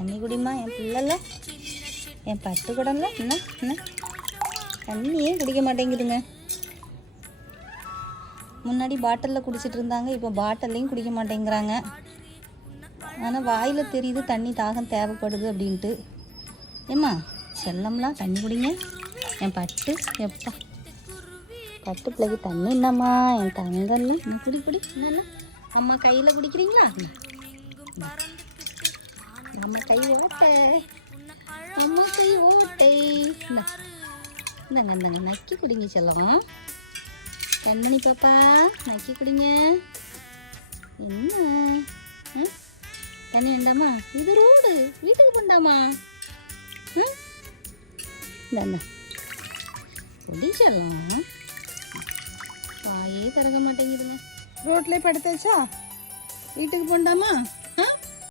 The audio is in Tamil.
தண்ணி குடிமா என் பிள்ளைல, என் பட்டு குடம்ல. என்ன என்ன தண்ணியே குடிக்க மாட்டேங்குதுங்க. முன்னாடி பாட்டிலில் குடிச்சிட்டு இருந்தாங்க, இப்போ பாட்டில்லையும் குடிக்க மாட்டேங்கிறாங்க. ஆனால் வாயில் தெரியுது தண்ணி தாகம் தேவைப்படுது அப்படின்ட்டு. ஏம்மா செல்லம்லாம் தண்ணி குடிங்க. என் பட்டு எப்பா பட்டு பிள்ளைக்கு தண்ணி என்னம்மா என் தங்கல்ல. குடி குடி. என்னென்ன அம்மா கையில் குடிக்கிறீங்களா? நம்ம கை ஓட்டை, அம்மா கை ஓட்டை. இந்தாங்க இந்தாங்க நக்கி குடிங்க செல்லம். கண்மணி பாப்பா நக்கி குடிங்க. என்ன தண்ணி வேண்டாமா? இது ரோடு, வீட்டுக்கு போண்டாமா? இந்தாங்க குடி செல்லம். வாயே திறக்க மாட்டேங்குதுங்க. ரோட்லேயே படுத்தாச்சா? வீட்டுக்கு போண்டாமா?